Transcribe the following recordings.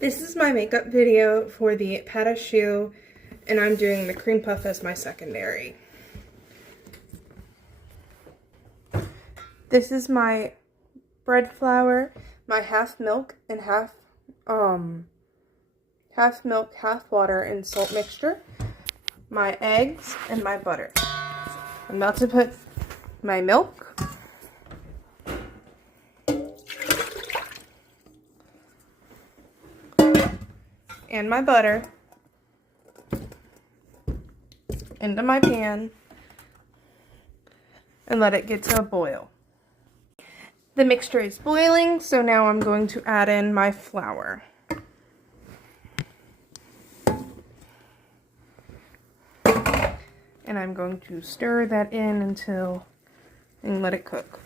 This is my makeup video for the pat a choux, and I'm doing the cream puff as my secondary. This is my bread flour, my half milk and half milk, half water and salt mixture, my eggs, and my butter. I'm about to put my milk, and my butter into my pan and let it get to a boil. The mixture is boiling, so now I'm going to add in my flour. And I'm going to stir that in and let it cook.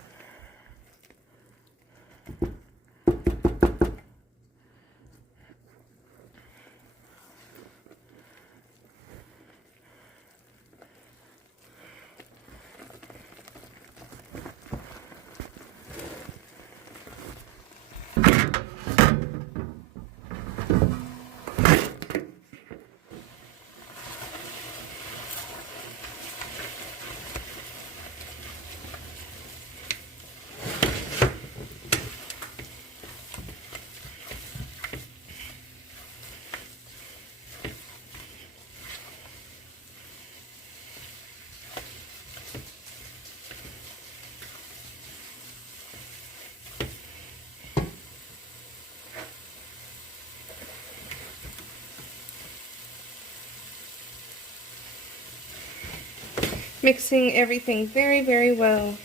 Mixing everything very, very well.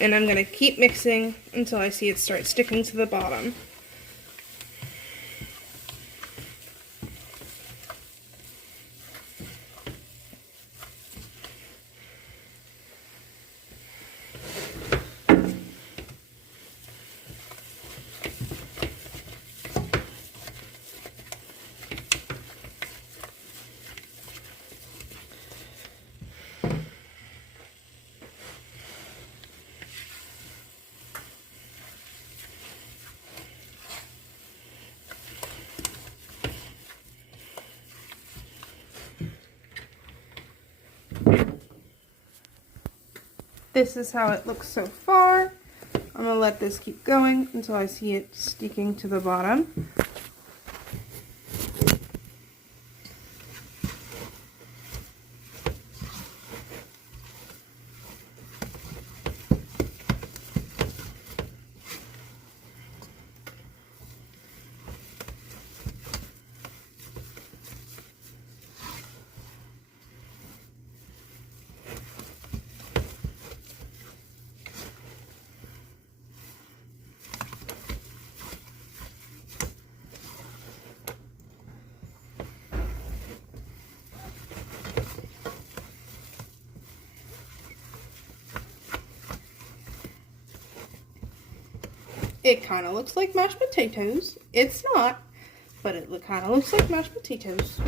And I'm going to keep mixing until I see it start sticking to the bottom. This is how it looks so far. I'm going to let this keep going until I see it sticking to the bottom. It kind of looks like mashed potatoes. It's not, but it kind of looks like mashed potatoes.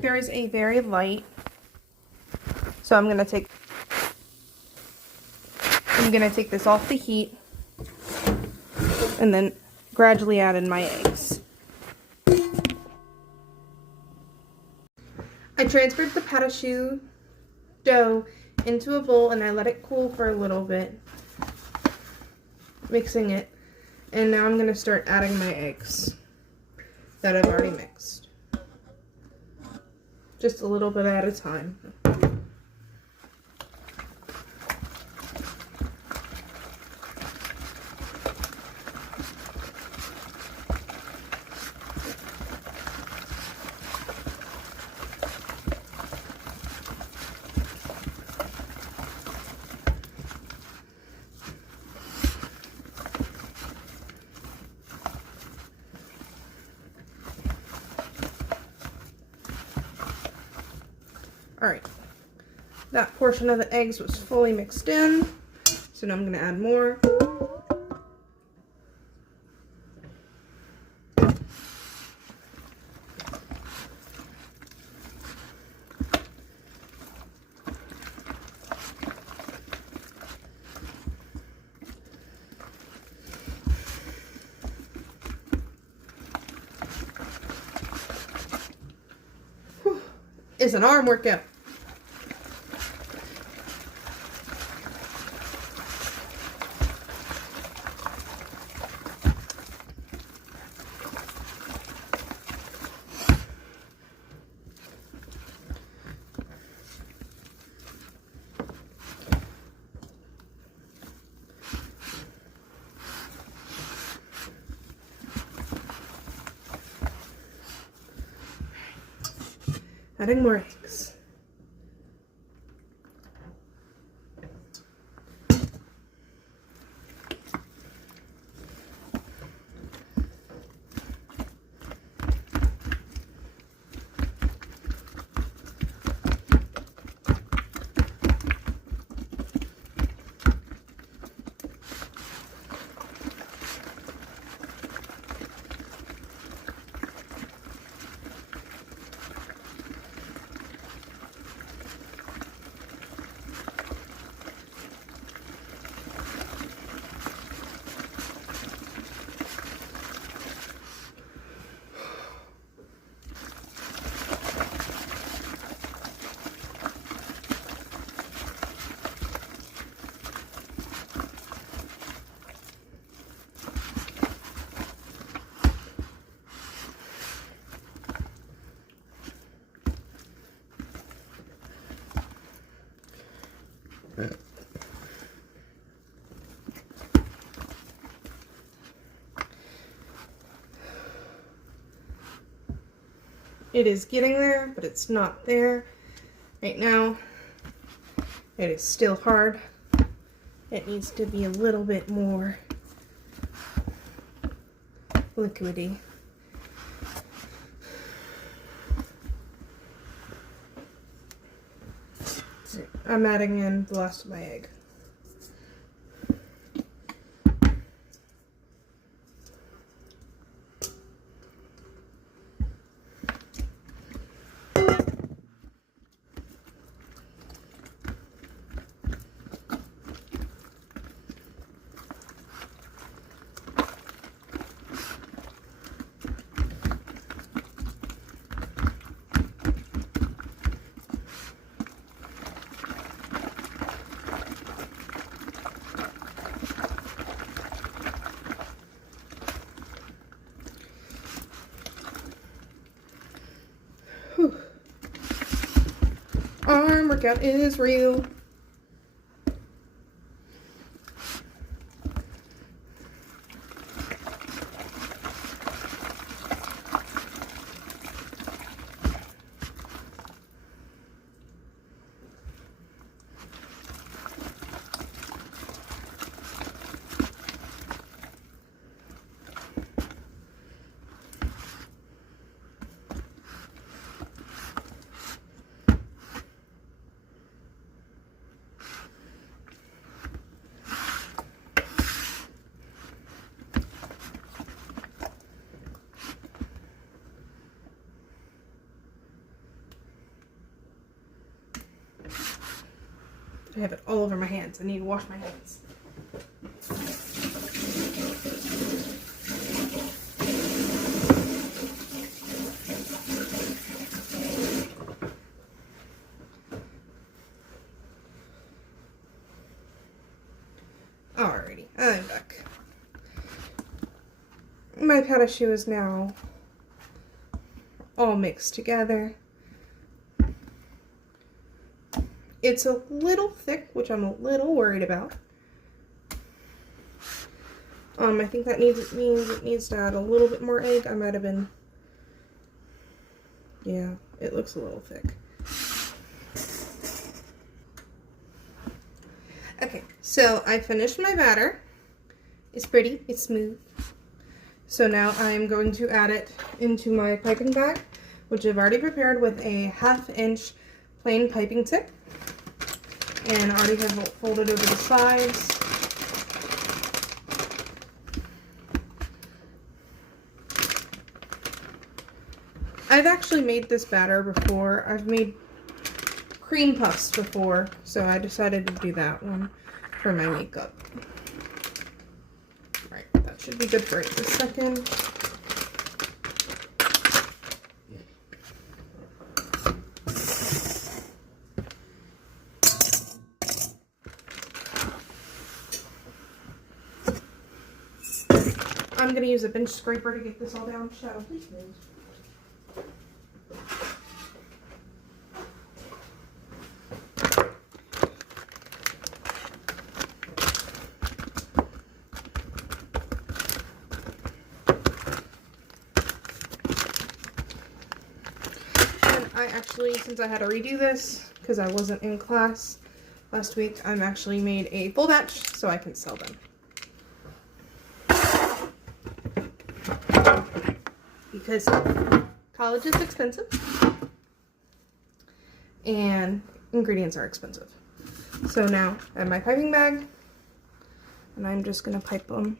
There is a very light, so I'm gonna take this off the heat and then gradually add in my eggs. I transferred the pâte à choux dough into a bowl and I let it cool for a little bit, mixing it. And now I'm going to start adding my eggs that I've already mixed. Just a little bit at a time. Alright, that portion of the eggs was fully mixed in, so now I'm going to add more. Whew, it's an arm workout. Adding more eggs. It is getting there, but it's not there right now. It is still hard. It needs to be a little bit more liquidy. So I'm adding in the last of my egg. Whew. Arm workout is real. I have it all over my hands. I need to wash my hands. Alrighty, I'm back. My powder shoe is now all mixed together. It's a little thick, which I'm a little worried about. I think that means it needs to add a little bit more egg. I might have been, yeah, it looks a little thick. Okay, so I finished my batter. It's pretty, it's smooth. So now I'm going to add it into my piping bag, which I've already prepared with a 1/2 inch plain piping tip. And I already have it folded over the sides. I've actually made this batter before. I've made cream puffs before, so I decided to do that one for my makeup. Alright, that should be good for a second. I'm going to use a bench scraper to get this all down. Shadow, please move. I actually, since I had to redo this because I wasn't in class last week, I'm actually made a full batch so I can sell them. Because college is expensive and ingredients are expensive. So now I have my piping bag and I'm just going to pipe them.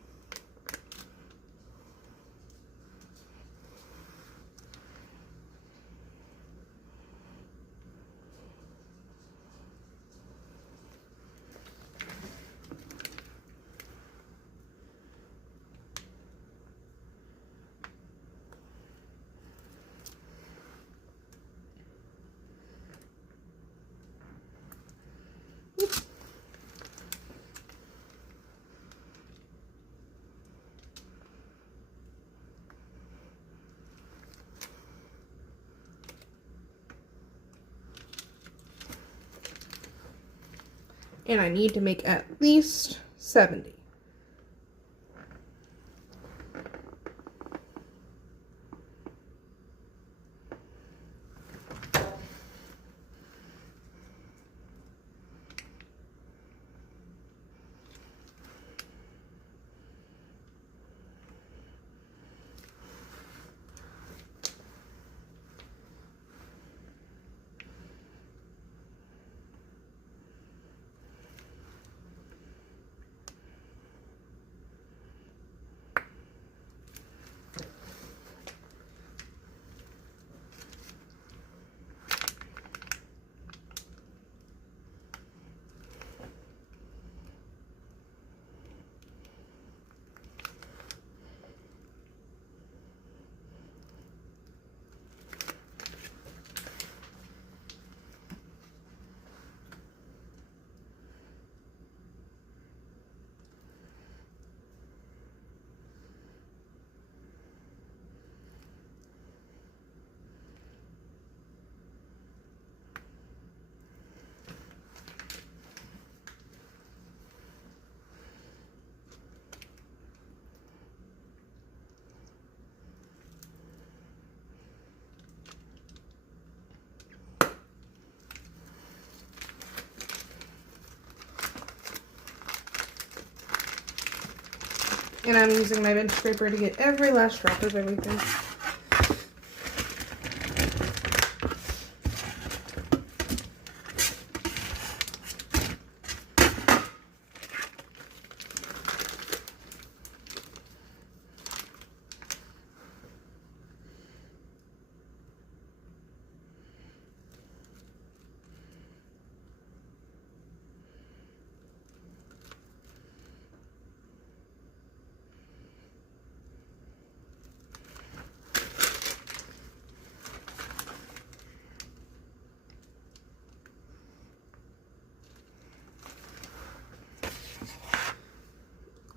And I need to make at least 70. And I'm using my bench scraper to get every last drop of everything.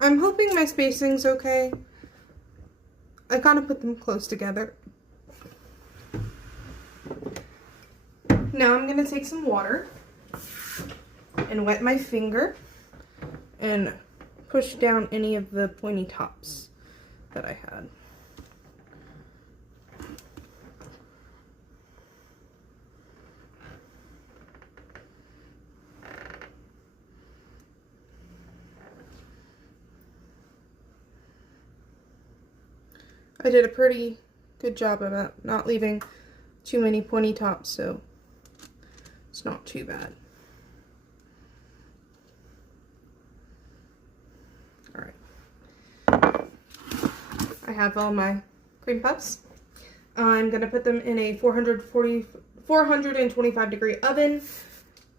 I'm hoping my spacing's okay. I gotta put them close together. Now I'm gonna take some water and wet my finger and push down any of the pointy tops that I had. I did a pretty good job of not leaving too many pointy tops, so it's not too bad. All right. I have all my cream puffs. I'm gonna put them in a 425 degree oven.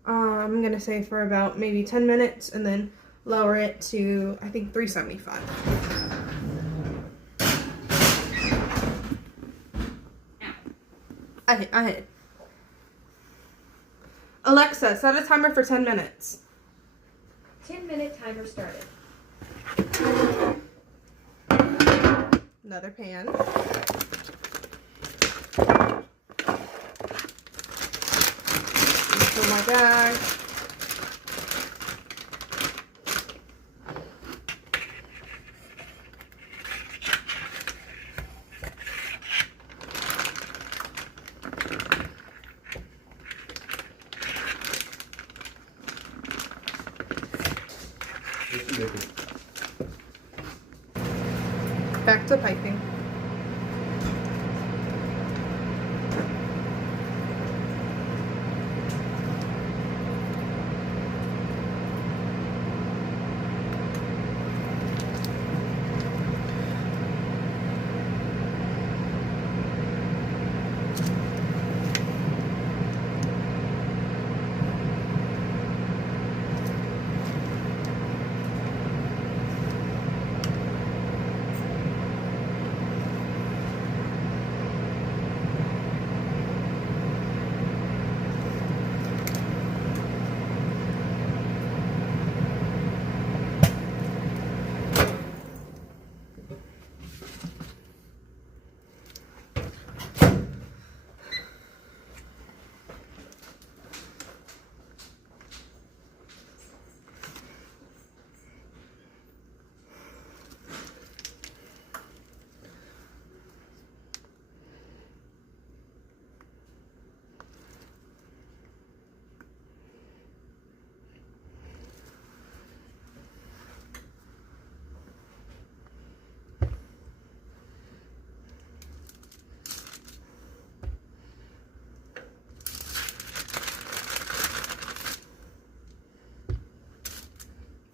I'm gonna say for about maybe 10 minutes and then lower it to, I think, 375. I hit. Alexa, set a timer for 10 minutes. 10-minute timer started. Another pan. Fill my bag. Back to piping.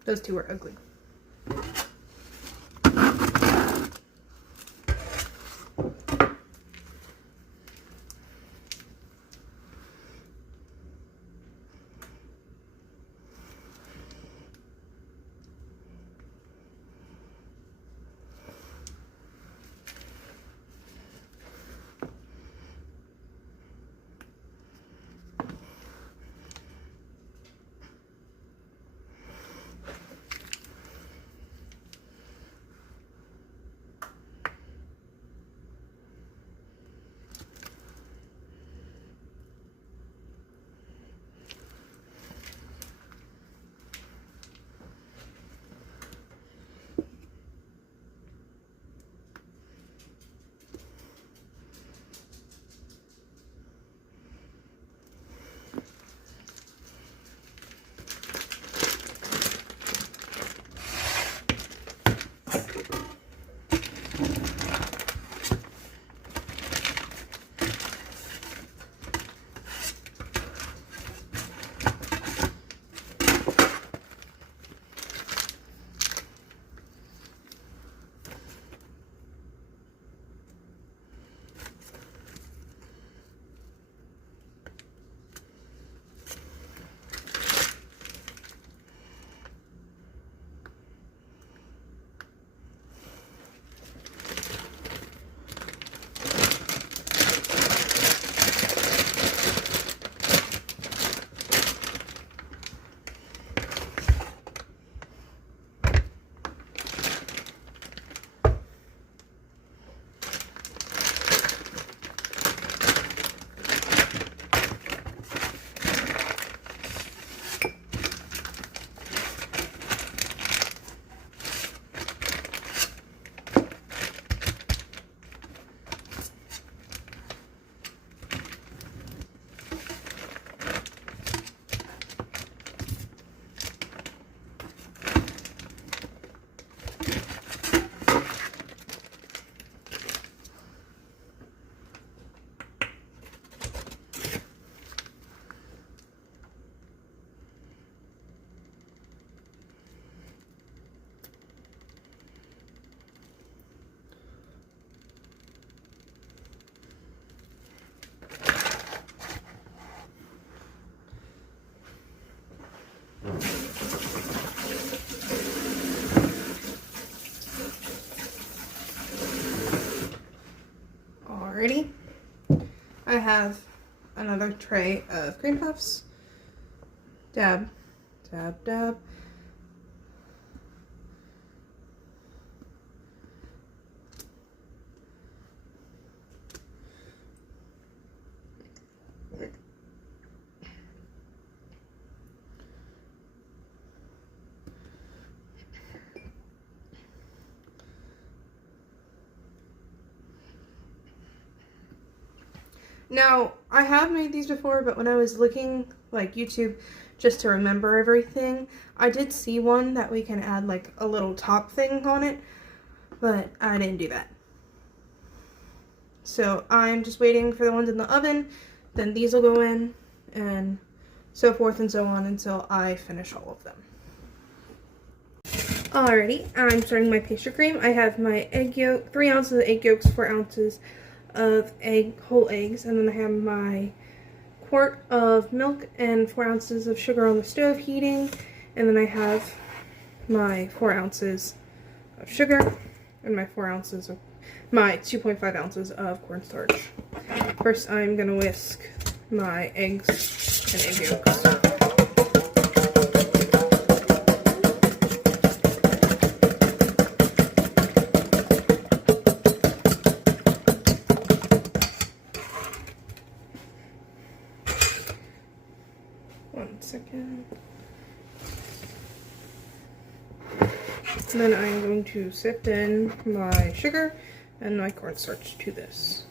Those two are ugly. I have another tray of cream puffs. Dab, dab, dab. Now, I have made these before, but when I was looking, like, YouTube, just to remember everything, I did see one that we can add, like, a little top thing on it, but I didn't do that. So, I'm just waiting for the ones in the oven, then these will go in, and so forth and so on until I finish all of them. Alrighty, I'm starting my pastry cream. I have my egg yolk, 3 ounces of egg yolks, 4 ounces of whole eggs, and then I have my quart of milk and 4 ounces of sugar on the stove heating, and then I have my 4 ounces of sugar and my 2.5 ounces of cornstarch. First, I'm gonna whisk my eggs and egg yolks. Second. And then I'm going to sift in my sugar and my cornstarch to this.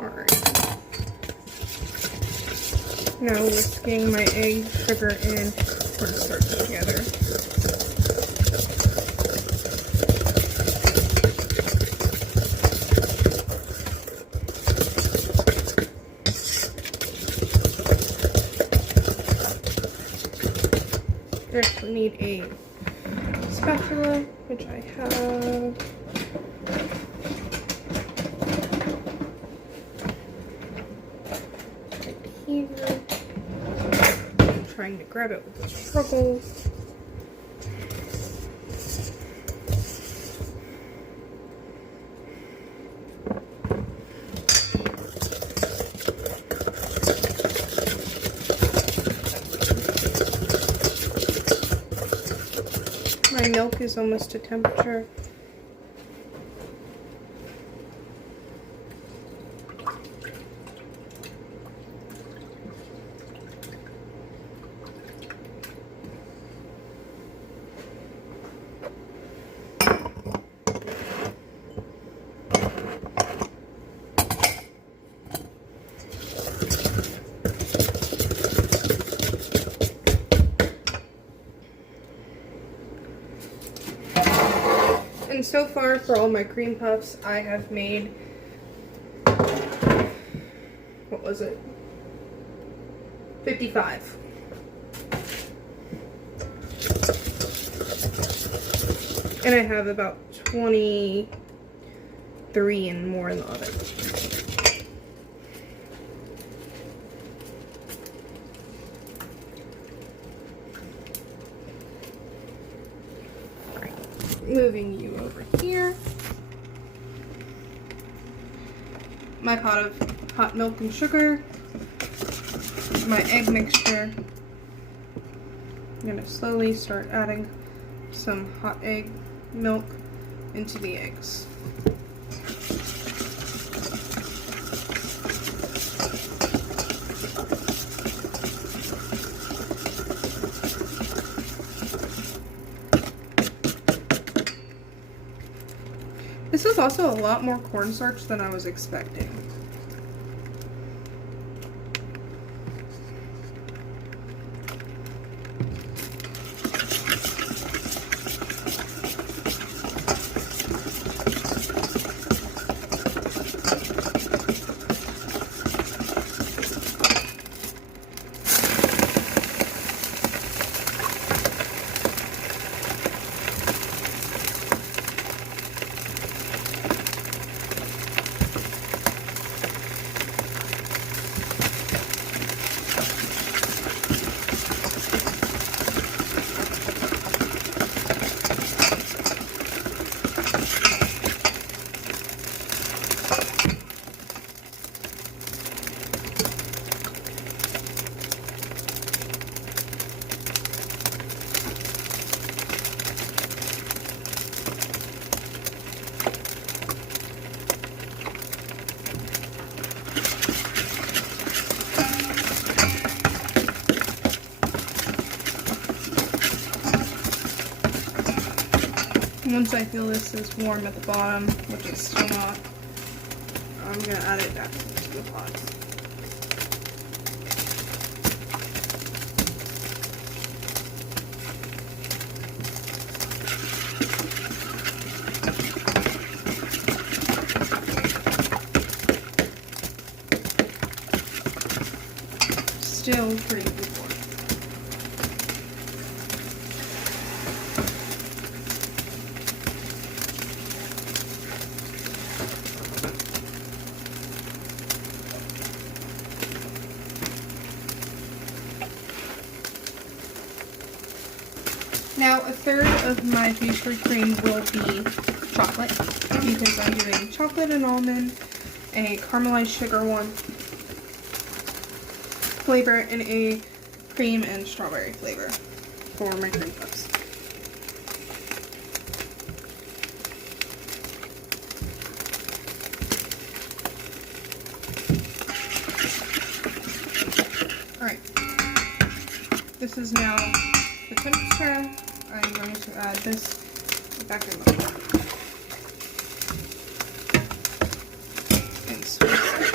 Alright. Now whisking my egg, sugar, and cornstarch together. Next we need a spatula, which I have. I'm trying to grab it with a struggle. My milk is almost to temperature. And so far, for all my cream puffs, I have made, what was it? 55. And I have about 23 and more in the oven. Moving you over here. My pot of hot milk and sugar. My egg mixture. I'm going to slowly start adding some hot egg milk into the eggs. This is also a lot more cornstarch than I was expecting. Once I feel this is warm at the bottom, which it's still not, I'm going to add it back into the pot. Still pretty lukewarm. Now, a third of my pastry cream will be chocolate, because I'm doing chocolate and almond, a caramelized sugar one flavor, and a cream and strawberry flavor for my cream puffs. Alright, this is now the temperature. I'm going to add this back in the bowl and squeeze it.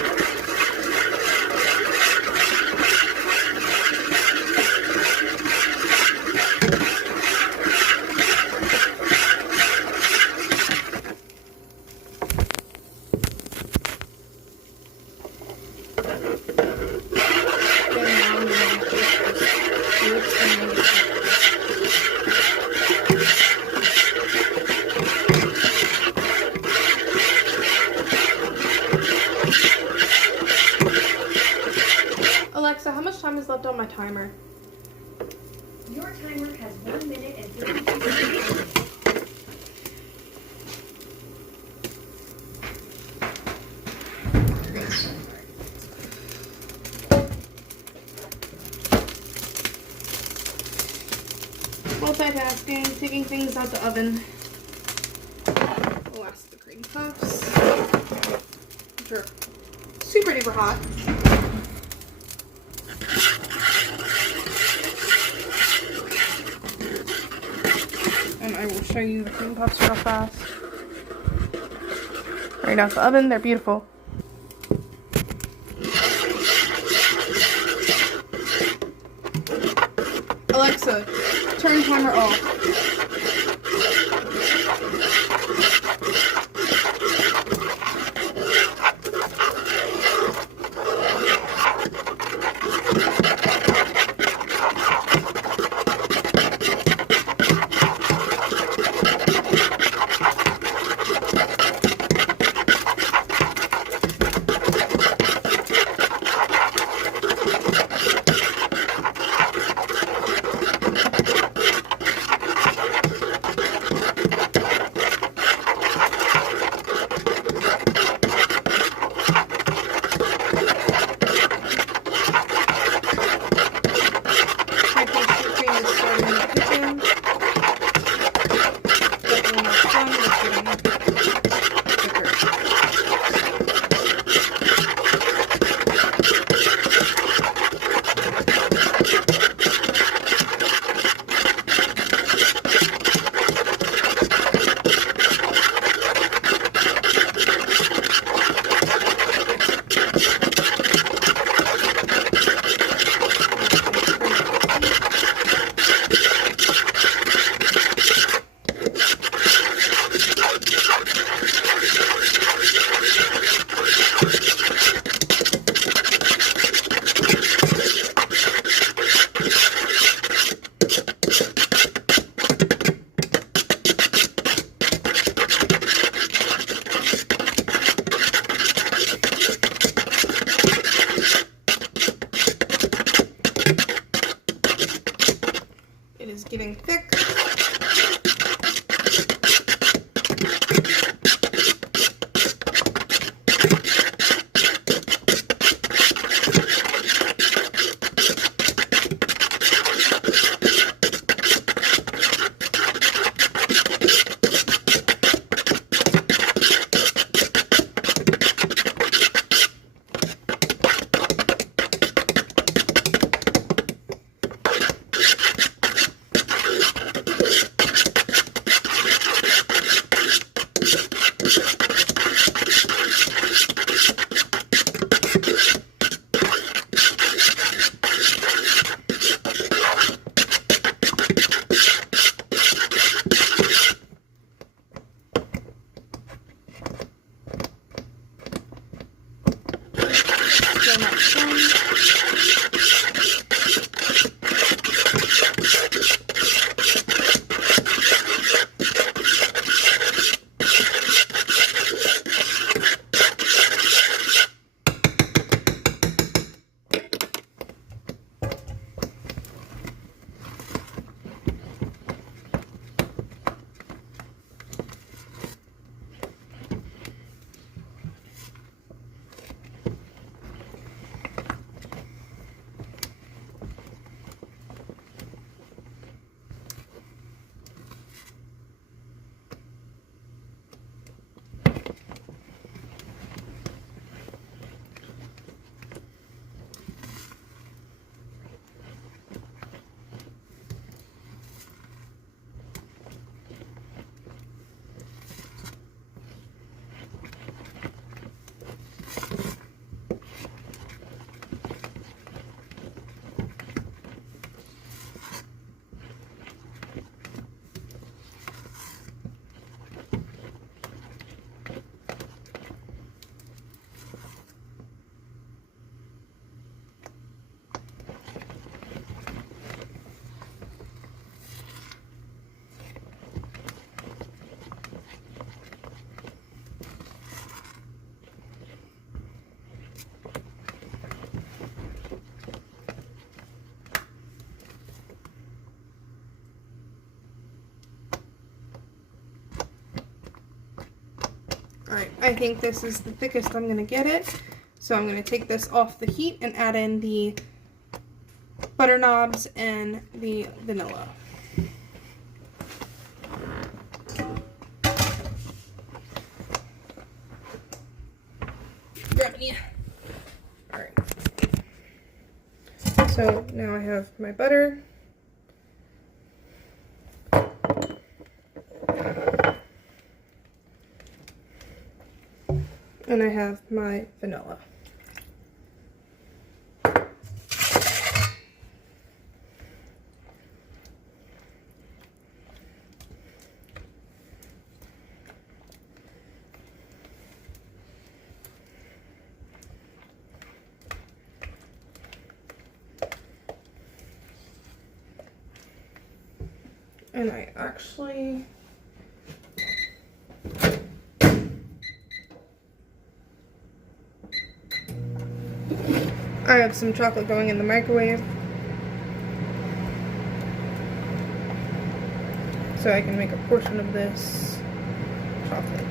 And now I'm going to take this fruit and make it. Alexa, how much time is left on my timer? Your timer has 1 minute and 32 seconds. Multitasking, taking things out the oven. We'll ask the cream puffs, which are super duper hot. And I will show you the cream puffs real fast. Right out the oven, they're beautiful. Alexa, turn timer off. getting thick. Alright, I think this is the thickest I'm going to get it. So I'm going to take this off the heat and add in the butter knobs and the vanilla. Grabbing you. Alright. So now I have my butter. And I have my vanilla. And I actually I have some chocolate going in the microwave so I can make a portion of this chocolate.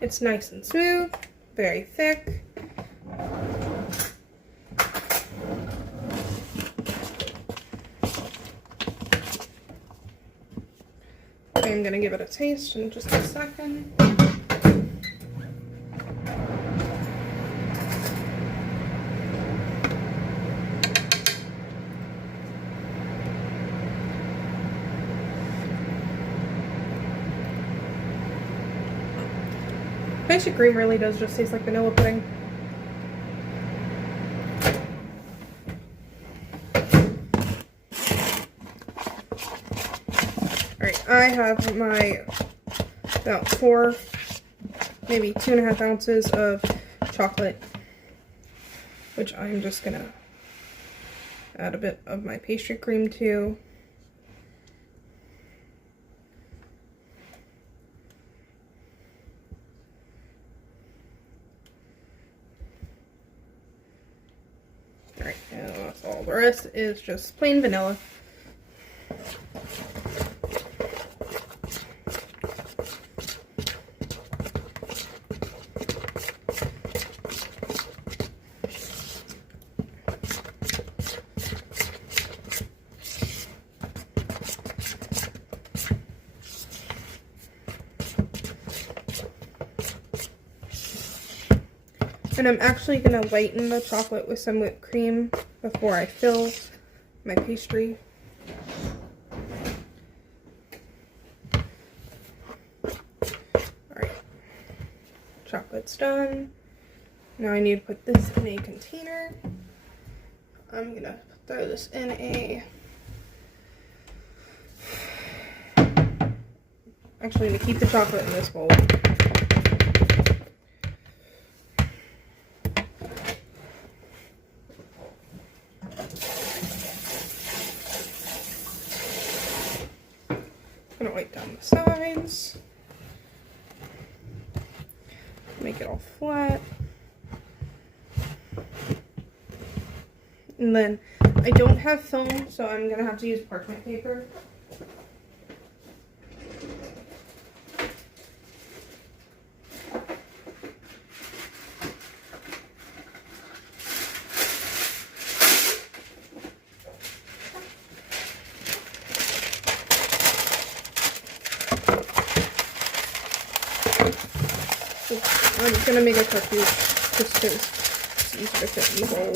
It's nice and smooth, very thick. I'm going to give it a taste in just a second. Basic cream really does just taste like vanilla pudding. Alright, I have my about 4, maybe 2.5 ounces of chocolate, which I'm just gonna add a bit of my pastry cream to. Alright, and that's all. The rest is just plain vanilla. And I'm actually going to lighten the chocolate with some whipped cream before I fill my pastry. Alright, chocolate's done. Now I need to put this in a container. I'm going to throw this in a... Actually, I'm going to keep the chocolate in this bowl. I'm gonna wipe down the sides, make it all flat, and then I don't have foam, so I'm gonna have to use parchment paper. I'm just gonna make a cookie just because it's easier to fit in the bowl.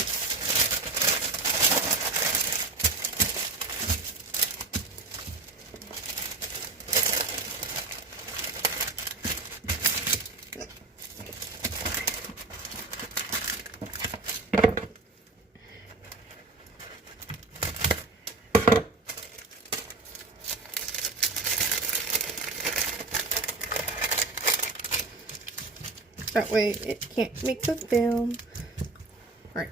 That way it can't make the film. Alright.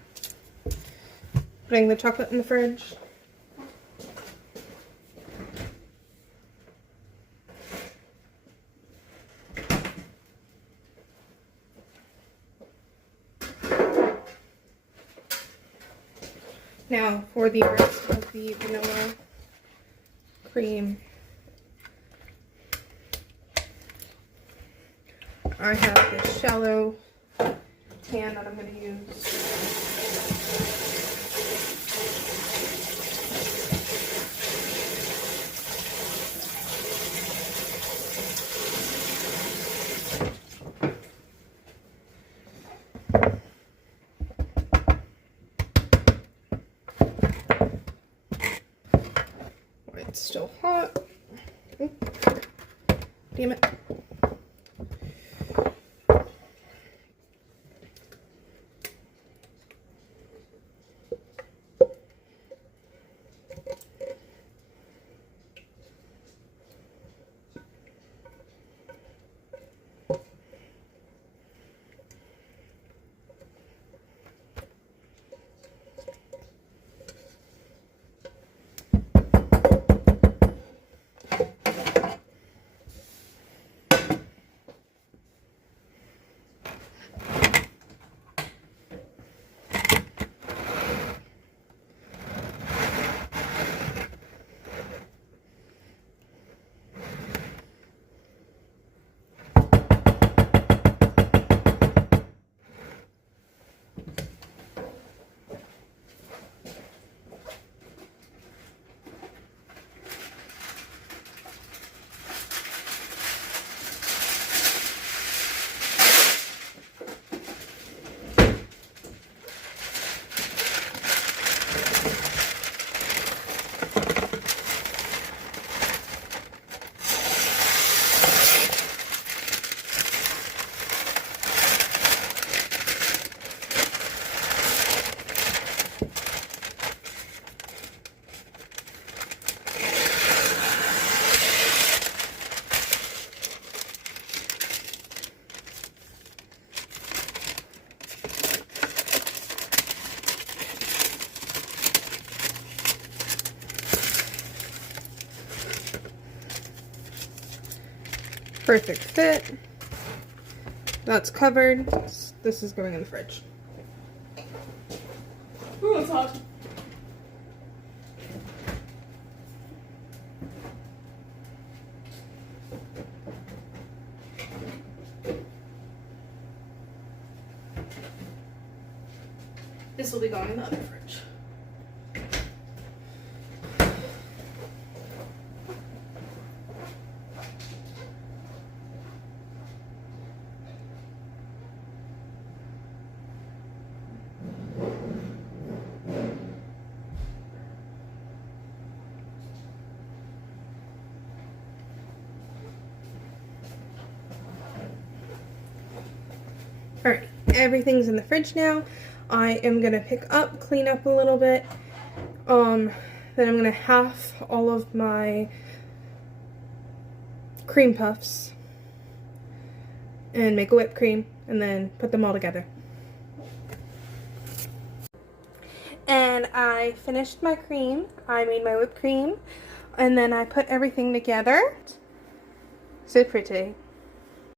Putting the chocolate in the fridge. Now for the rest of the vanilla cream. I have this shallow pan that I'm going to use. It's still hot. Oop. Damn it. Perfect fit. That's covered. This is going in the fridge. Ooh, it's hot. This will be going in the other fridge. Alright, everything's in the fridge now. I am gonna pick up, clean up a little bit. Then I'm gonna half all of my cream puffs and make a whipped cream and then put them all together. And I finished my cream. I made my whipped cream and then I put everything together. So pretty.